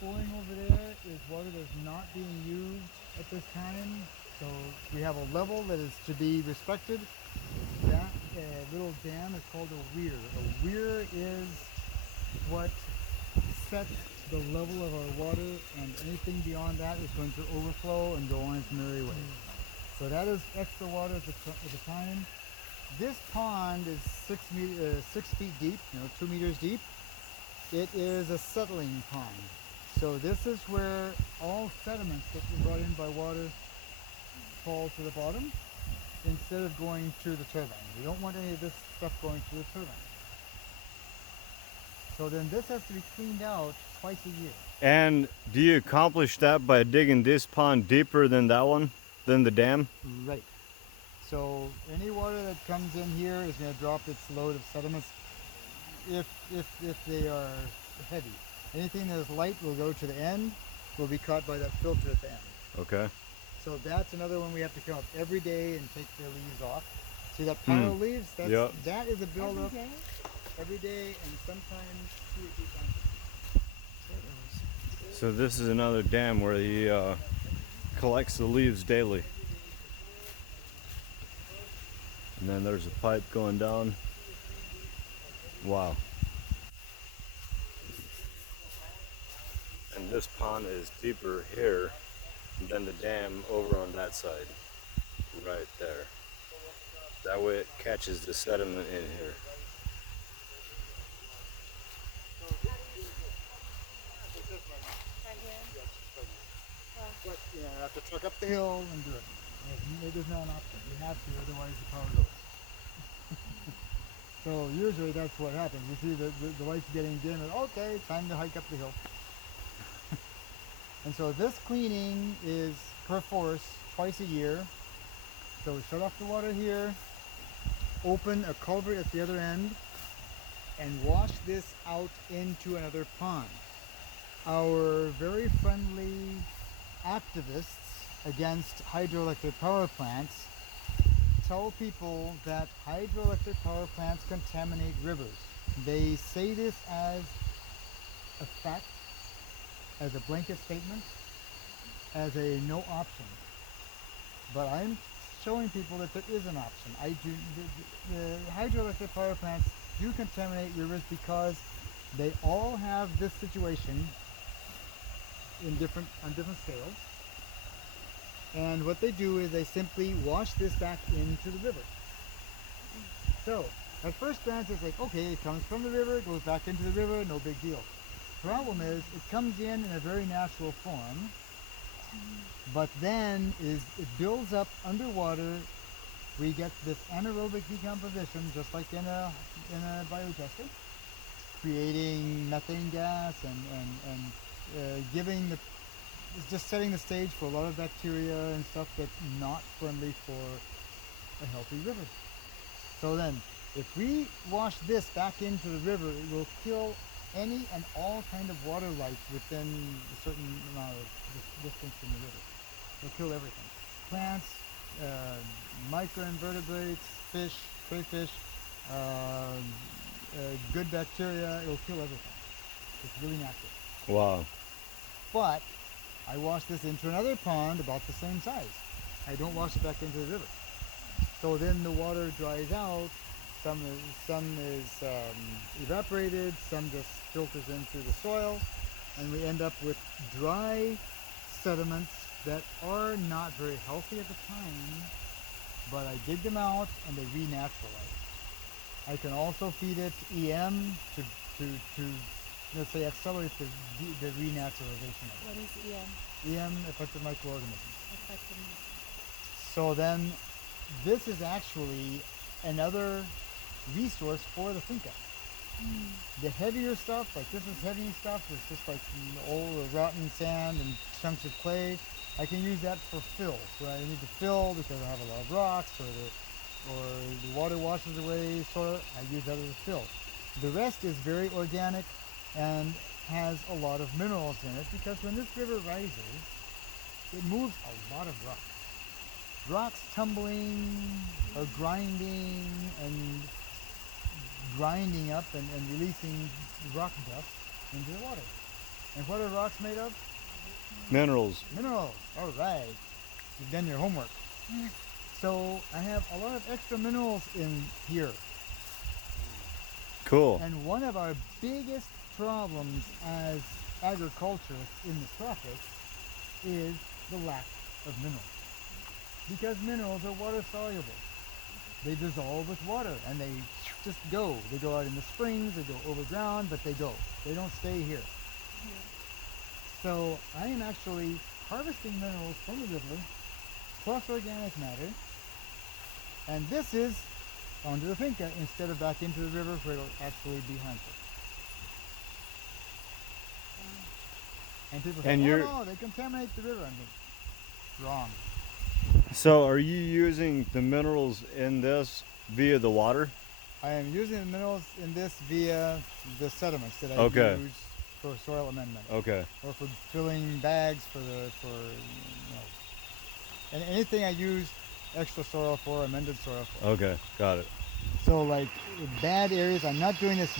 Flowing over there is water that's not being used at this time. So we have a level that is to be respected. That little dam is called a weir. A weir is what sets the level of our water, and anything beyond that is going to overflow and go on its merry way. So that is extra water at the time. This pond is 6 feet deep, 2 meters deep. It is a settling pond. So this is where all sediments that were brought in by water fall to the bottom instead of going to the turbine. We don't want any of this stuff going to the turbine. So then this has to be cleaned out twice a year. And do you accomplish that by digging this pond deeper than that one, than the dam? Right. So any water that comes in here is going to drop its load of sediments if they are heavy. Anything that is light will go to the end, will be caught by that filter at the end. Okay. So that's another one we have to come up every day and take the leaves off. See that pile of leaves? Yep. That is a buildup every day and sometimes 2 or 3 times. So this is another dam where he collects the leaves daily. And then there's a pipe going down. Wow. And this pond is deeper here than the dam over on that side. Right there. That way it catches the sediment in here. But yeah, I have to truck up the hill and do it. It is not an option. You have to, otherwise the power goes. So usually that's what happens. You see the lights getting dim and okay, time to hike up the hill. And so this cleaning is per force twice a year. So we shut off the water here, open a culvert at the other end, and wash this out into another pond. Our very friendly activists against hydroelectric power plants tell people that hydroelectric power plants contaminate rivers. They say this as a fact, as a blanket statement, as a no option. But I'm showing people that there is an option. The hydroelectric power plants do contaminate rivers because they all have this situation on different scales. And what they do is they simply wash this back into the river. So, at first glance it's like, okay, it comes from the river, it goes back into the river, no big deal. Problem is, it comes in a very natural form, but then it builds up underwater. We get this anaerobic decomposition, just like in a biodigester, creating methane gas and giving the it's just setting the stage for a lot of bacteria and stuff that's not friendly for a healthy river. So then, if we wash this back into the river, it will kill any and all kind of water life within a certain amount of distance from the river. It'll kill everything. Plants, microinvertebrates, fish, crayfish, good bacteria, it'll kill everything. It's really natural. Wow. But I wash this into another pond about the same size. I don't wash it back into the river. So then the water dries out. Some is evaporated. Some just filters into the soil, and we end up with dry sediments that are not very healthy at the time. But I dig them out and they renaturalize. I can also feed it EM to let's say accelerate the renaturalization of it. What is EM? EM, effective microorganisms. Effective microorganisms. So then this is actually another resource for the finca. The heavier stuff, like this is heavy stuff, it's just like old rotten sand and chunks of clay. I can use that for fill, where I need to fill because I have a lot of rocks or the water washes away soil. I use that as a fill. The rest is very organic and has a lot of minerals in it because when this river rises, it moves a lot of rocks. Rocks tumbling or grinding up and releasing rock dust into the water. And what are rocks made of? Minerals. Minerals. All right. You've done your homework. So I have a lot of extra minerals in here. Cool. And one of our biggest problems as agriculturists in the tropics is the lack of minerals. Because minerals are water soluble. They dissolve with water and they just go. They go out in the springs, they go overground, but they go. They don't stay here. So I am actually harvesting minerals from the river, plus organic matter, and this is onto the finca instead of back into the river where it'll actually be harmful. And people say, And oh you're- no, they contaminate the river. I'm like, wrong. So are you using the minerals in this via the water? I am using the minerals in this via the sediments that I Okay. use for soil amendment, Okay. or for filling bags and anything I use extra soil for, amended soil for. Okay. Got it. So like bad areas, I'm not doing this